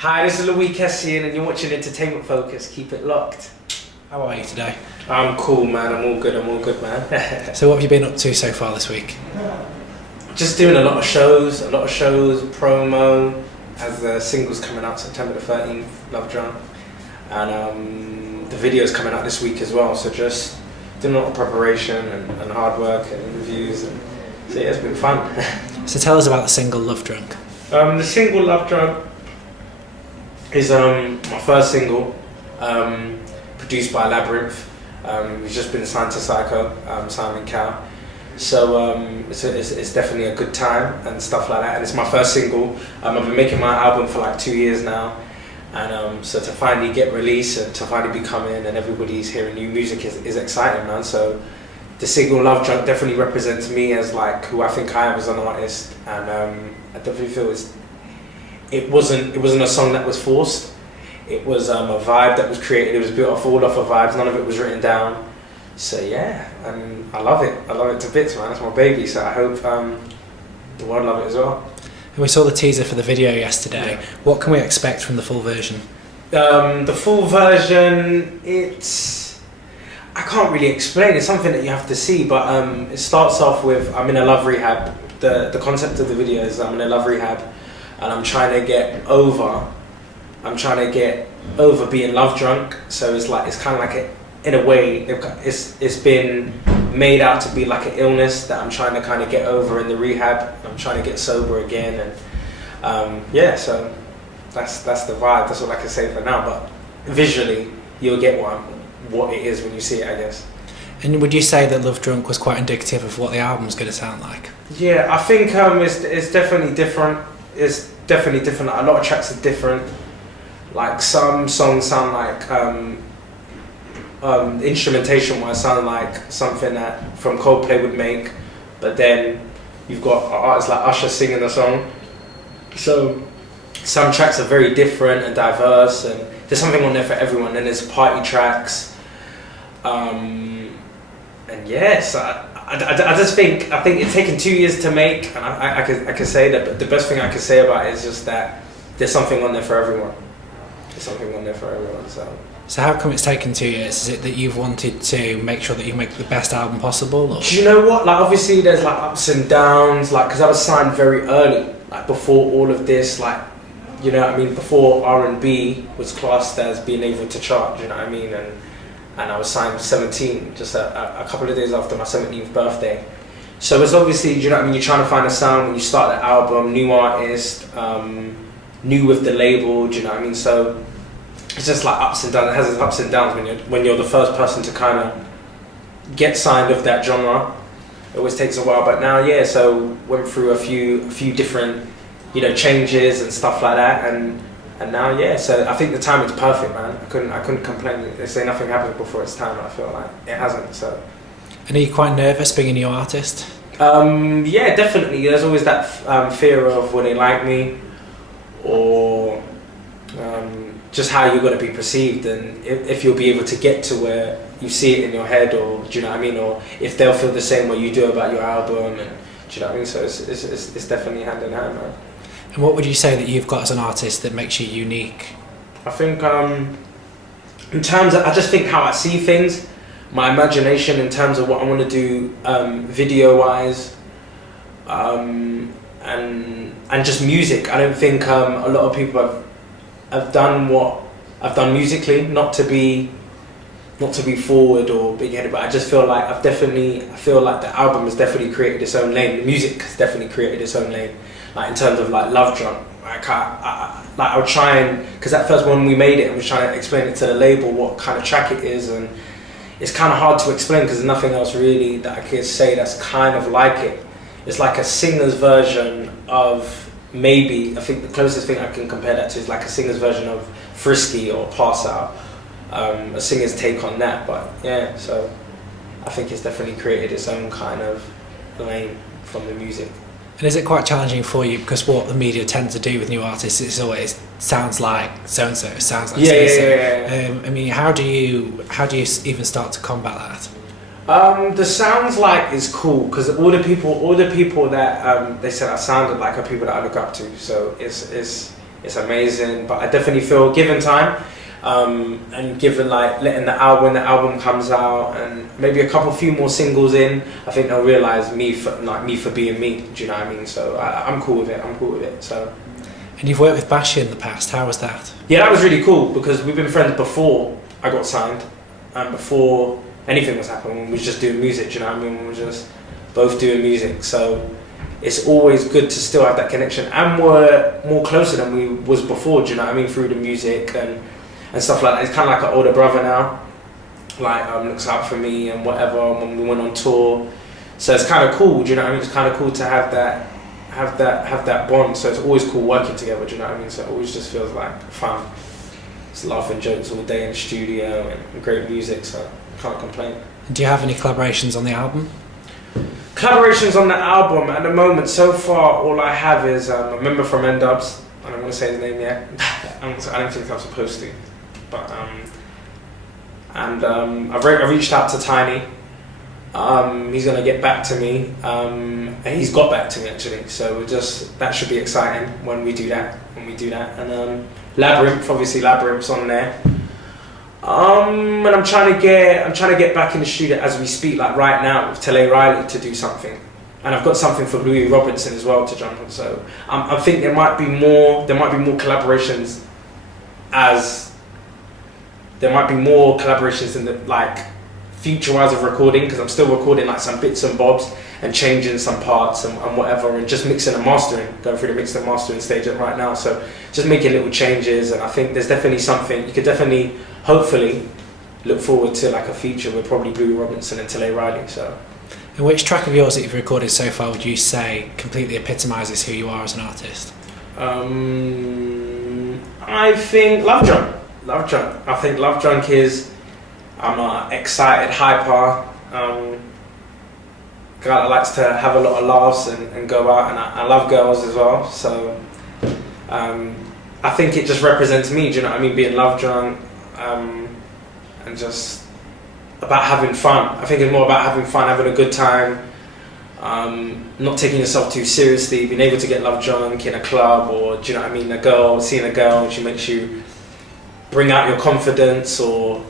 Hi, this is Loick Essien and you're watching Entertainment Focus. Keep it locked. How are you today? I'm cool, man. I'm all good, man. So what have you been up to so far this week? Just doing a lot of shows, promo, as the single's coming out September the 13th, Love Drunk. And the video's coming out this week as well, so just doing a lot of preparation and hard work and interviews. So yeah, it's been fun. So tell us about the single Love Drunk. The single Love Drunk is my first single, produced by Labyrinth. We've just been signed to Psycho, Simon Cowell. So it's definitely a good time and stuff like that. And it's my first single. I've been making my album for like 2 years now. And so to finally get released and to finally be coming and everybody's hearing new music is exciting, man. So the single Love Drunk definitely represents me as like who I think I am as an artist. And I definitely feel it wasn't a song that was forced. It was a vibe that was created. It was built off all of vibes. None of it was written down. So yeah, I love it. I love it to bits, man. It's my baby. So I hope the world love it as well. And we saw the teaser for the video yesterday. Yeah. What can we expect from the full version? The full version, I can't really explain. It's something that you have to see. But it starts off with I'm in a love rehab. The concept of the video is I'm in a love rehab, and I'm trying to get over being love drunk. So it's kind of like in a way it's been made out to be like an illness that I'm trying to kind of get over in the rehab. I'm trying to get sober again, and yeah, so that's the vibe. That's all I can say for now, but visually you'll get what it is when you see it, I guess. And would you say that Love Drunk was quite indicative of what the album's going to sound like? Yeah, I think it's definitely different. It's definitely different. A lot of tracks are different. Like some songs sound like instrumentation wise sound like something that from Coldplay would make, but then you've got artists like Usher singing the song. So some tracks are very different and diverse, and there's something on there for everyone. And there's party tracks, and yes, I just think it's taken 2 years to make, and I can say that. But the best thing I can say about it is just that there's something on there for everyone. There's something on there for everyone. So how come it's taken 2 years? Is it that you've wanted to make sure that you make the best album possible? Or? Do you know what? Like obviously there's like ups and downs. Like because I was signed very early, like before all of this. Like you know what I mean. Before R&B was classed as being able to chart. You know what I mean? And I was signed at 17, just a couple of days after my 17th birthday. So it's obviously, you know what I mean, you're trying to find a sound when you start the album, new artist, new with the label, do you know what I mean? So it's just like ups and downs. It has its ups and downs when you're the first person to kind of get signed of that genre. It always takes a while, but now, yeah, so went through a few different, you know, changes and stuff like that, and now, yeah, so I think the timing's perfect, man. I couldn't complain. They say nothing happens before it's time, and I feel like it hasn't, so. And are you quite nervous being a new artist? Yeah, definitely. There's always that fear of will they like me, or just how you're going to be perceived, and if you'll be able to get to where you see it in your head, or do you know what I mean, or if they'll feel the same way you do about your album, and do you know what I mean? So it's definitely hand in hand, man. And what would you say that you've got as an artist that makes you unique? I think in terms of, I just think how I see things, my imagination in terms of what I want to do video wise, and just music. I don't think a lot of people have done what I've done musically, not to be forward or big-headed, but I just feel like I feel like the album has definitely created its own lane. The music has definitely created its own lane. Like in terms of like Love Drunk, I would try and, because at first when we made it, I was trying to explain it to the label what kind of track it is, and it's kind of hard to explain because there's nothing else really that I could say that's kind of like it. It's like a singer's version of, maybe, I think the closest thing I can compare that to is like a singer's version of Frisky or Pass Out, a singer's take on that. But yeah, so I think it's definitely created its own kind of lane from the music. And is it quite challenging for you, because what the media tend to do with new artists is always sounds like so and so, sounds like so-and-so. Yeah. I mean, how do you even start to combat that? The sounds like is cool because all the people that they said I sounded like are people that I look up to. So it's it's amazing. But I definitely feel given time, and given like letting the album comes out, and maybe a few more singles in, I think they'll realise me for being me. Do you know what I mean? So I'm cool with it. So. And you've worked with Bashi in the past. How was that? Yeah, that was really cool because we've been friends before I got signed, and before anything was happening. When we was just doing music. Do you know what I mean? We were just both doing music. So it's always good to still have that connection, and we're more closer than we was before. Do you know what I mean? Through the music and stuff like that. It's kind of like an older brother now. Like looks out for me and whatever when we went on tour. So it's kind of cool. Do you know what I mean? It's kind of cool to have that bond. So it's always cool working together. Do you know what I mean? So it always just feels like fun. It's laughing jokes all day in the studio and great music. So I can't complain. Do you have any collaborations on the album? Collaborations on the album at the moment, so far all I have is a member from N-Dubs. I don't want to say his name yet. I don't think I'm supposed to. But I reached out to Tiny. He's gonna get back to me, and he's got back to me actually. So that should be exciting when we do that. And Labyrinth's on there. And I'm trying to get back in the studio as we speak, like right now with Tele Riley to do something, and I've got something for Louis Robinson as well to jump on. So I think there might be more collaborations in the like future wise of recording, because I'm still recording like some bits and bobs and changing some parts and whatever, and just mixing and mastering, going through the mix and mastering stage right now. So just making little changes, and I think there's definitely something you could definitely hopefully look forward to, like a feature with probably Louis Robinson and Tele Riley. So. And which track of yours that you've recorded so far would you say completely epitomises who you are as an artist? I think Love Drunk. I think Love Drunk is, I'm an excited, hyper guy that likes to have a lot of laughs and go out, and I love girls as well. So I think it just represents me, do you know what I mean? Being love drunk, and just about having fun. I think it's more about having fun, having a good time, not taking yourself too seriously, being able to get love drunk in a club, or do you know what I mean? Seeing a girl, she makes you bring out your confidence or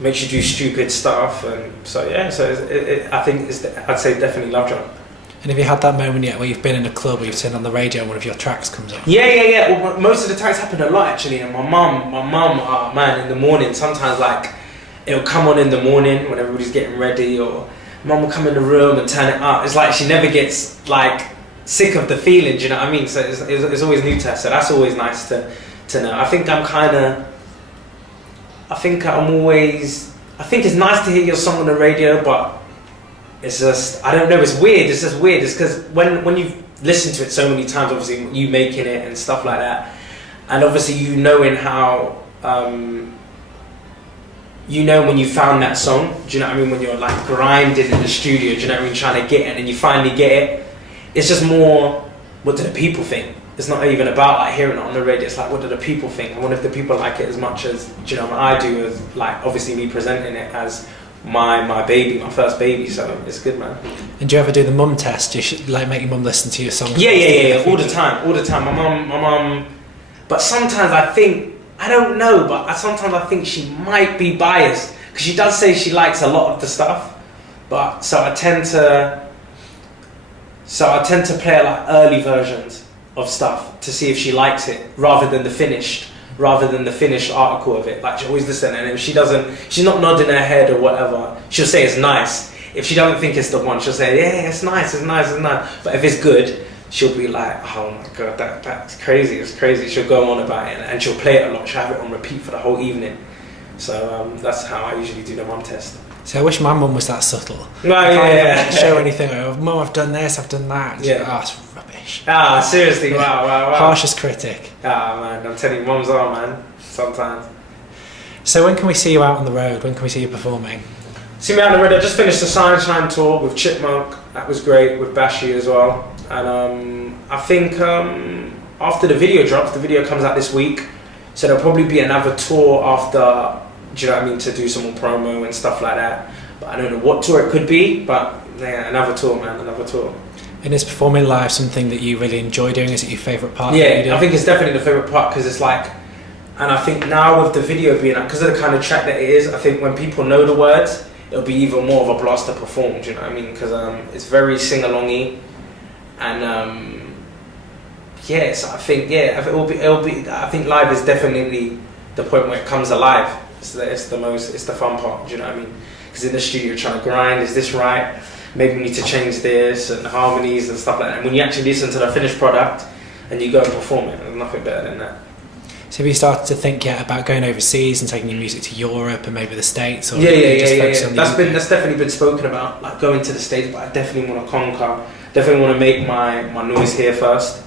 makes you do stupid stuff, and so yeah. So I think I'd say definitely love drunk. And have you had that moment yet where you've been in a club where you've turned on the radio and one of your tracks comes on? Yeah. Well, most of the times happen a lot actually. And my mum, oh man, in the morning, sometimes like it'll come on in the morning when everybody's getting ready, or mum will come in the room and turn it up. It's like she never gets like sick of the feeling, do you know what I mean? So it's always new to her, so that's always nice to know. I think it's nice to hear your song on the radio, but it's just, I don't know, it's weird. It's just weird. It's because when you've listened to it so many times, obviously you making it and stuff like that, and obviously you knowing how, you know when you found that song, do you know what I mean? When you're like grinding in the studio, do you know what I mean? Trying to get it, and you finally get it. It's just more, what do the people think? It's not even about like hearing it on the radio. It's like, what do the people think? I wonder if the people like it as much as, do you know, I do, as like obviously me presenting it as my baby, my first baby. So it's good, man. And do you ever do the mum test? You should like make your mum listen to your song. Yeah. All the time. My mum. But sometimes I think, I don't know, but sometimes I think she might be biased, because she does say she likes a lot of the stuff. But so I tend to play like early versions of stuff to see if she likes it, rather than the finished article of it. Like she always listen, and if she doesn't, she's not nodding her head or whatever, she'll say it's nice. If she doesn't think it's the one, she'll say, yeah, it's nice. But if it's good, she'll be like, oh my god, that's crazy, it's crazy. She'll go on about it, and she'll play it a lot. She'll have it on repeat for the whole evening. So that's how I usually do the mum test. So I wish my mum was that subtle. No, yeah. Show anything. Oh, mum, I've done this, I've done that. Yeah. Oh, it's rubbish. Seriously, wow. Harshest critic. Man, I'm telling you, mums are, man. Sometimes. So when can we see you out on the road? When can we see you performing? See me out on the road. I just finished the Sunshine tour with Chipmunk. That was great, with Bashi as well. And I think after the video drops, the video comes out this week, so there'll probably be another tour after. Do you know what I mean? To do some more promo and stuff like that. But I don't know what tour it could be, but yeah, another tour, man, another tour. And is performing live something that you really enjoy doing? Is it your favourite part? Yeah, I think it's definitely the favourite part because it's like, and I think now with the video being, because of the kind of track that it is, I think when people know the words, it'll be even more of a blast to perform. Do you know what I mean? Because it's very sing-alongy, and yes, I think it'll be. I think live is definitely the point where it comes alive. It's the fun part. Do you know what I mean? Because in the studio, you're trying to grind. Is this right? Maybe we need to change this and harmonies and stuff like that. And when you actually listen to the finished product and you go and perform it, there's nothing better than that. So have you started to think yet about going overseas and taking your music to Europe and maybe the States? Or Yeah. That's definitely been spoken about, like going to the States, but I definitely want to conquer, definitely want to make my noise here first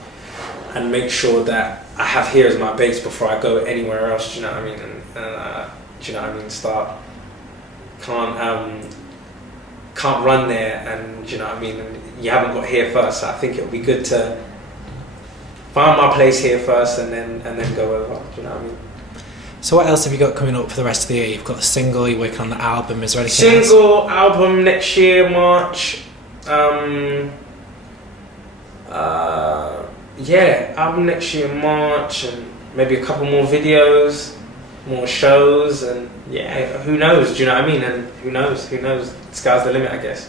and make sure that I have here as my base before I go anywhere else, do you know what I mean? And do you know what I mean? Can't run there, and do you know what I mean? And you haven't got here first, so I think it'll be good to find my place here first and then go over. Do you know what I mean? So what else have you got coming up for the rest of the year? You've got the single, you're working on the album. Is there anything else? Single, album next year, March. Album next year, March, and maybe a couple more videos, more shows, and who knows? Do you know what I mean? And who knows? The sky's the limit, I guess.